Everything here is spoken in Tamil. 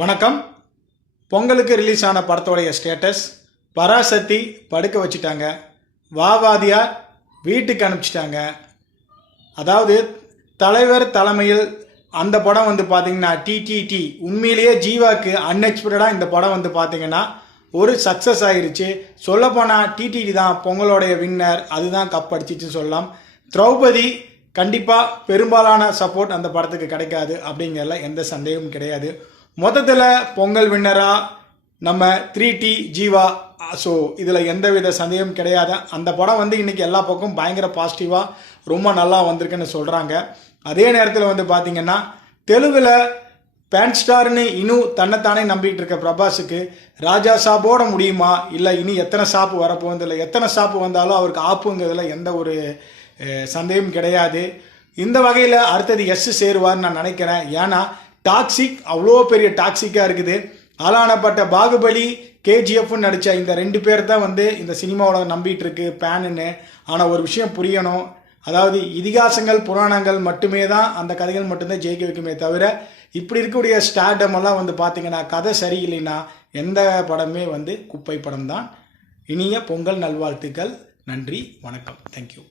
வணக்கம். பொங்கலுக்கு ரிலீஸ் ஆன படத்தோடைய ஸ்டேட்டஸ், பராசக்தி படுக்க வச்சுட்டாங்க, வாவாதியார் வீட்டுக்கு அனுப்பிச்சிட்டாங்க. அதாவது தலைவர் தலைமையில் அந்த படம் பார்த்தீங்கன்னா டிடிடி உண்மையிலேயே ஜீவாக்கு அன்எக்ஸ்பெக்டடாக இந்த படம் பார்த்தீங்கன்னா ஒரு சக்ஸஸ் ஆயிருச்சு. சொல்லப்போனால் டிடிடி தான் பொங்கலோடைய வின்னர், அதுதான் கப் அடிச்சிச்சுன்னு சொல்லலாம். திரௌபதி கண்டிப்பாக பெரும்பாலான சப்போர்ட் அந்த படத்துக்கு கிடைக்காது அப்படிங்கிறதுல எந்த சந்தேகமும் கிடையாது. மொத்தத்தில் பொங்கல் வின்னராக நம்ம 3T ஜீவா. ஸோ இதில் எந்தவித சந்தேகம் கிடையாது. அந்த படம் இன்றைக்கி எல்லா பக்கமும் பயங்கர பாசிட்டிவாக ரொம்ப நல்லா வந்திருக்குன்னு சொல்கிறாங்க. அதே நேரத்தில் பார்த்தீங்கன்னா தெலுங்கில் பேன் ஸ்டார்னு இன்னும் தன்னைத்தானே நம்பிக்கிட்டு இருக்க பிரபாஸுக்கு ராஜா சாப்போட முடியுமா, இல்லை இனி எத்தனை சாப்பு வரப்போகுதில்லை, எத்தனை சாப்பு வந்தாலும் அவருக்கு ஆப்புங்கிறதுல எந்த ஒரு சந்தேகம் கிடையாது. இந்த வகையில் அடுத்தது எஸ் சேருவார்னு நான் நினைக்கிறேன். ஏன்னா டாக்ஸிக் அவ்வளோ பெரிய டாக்ஸிக்காக இருக்குது. ஆளானப்பட்ட பாகுபலி, கேஜிஎஃப்னு நடித்த இந்த 2 பேர் தான் இந்த சினிமாவோட நம்பிட்டு இருக்கு பேனுன்னு. ஆனால் ஒரு விஷயம் புரியணும், அதாவது இதிகாசங்கள் புராணங்கள் மட்டுமே தான், அந்த கதைகள் மட்டும்தான் ஜெயிக்க வைக்குமே தவிர இப்படி இருக்கக்கூடிய ஸ்டார்டம் எல்லாம் பார்த்தீங்கன்னா கதை சரியில்லைன்னா எந்த படமே குப்பை படம் தான். இனிய பொங்கல் நல்வாழ்த்துக்கள். நன்றி, வணக்கம், தேங்க்யூ.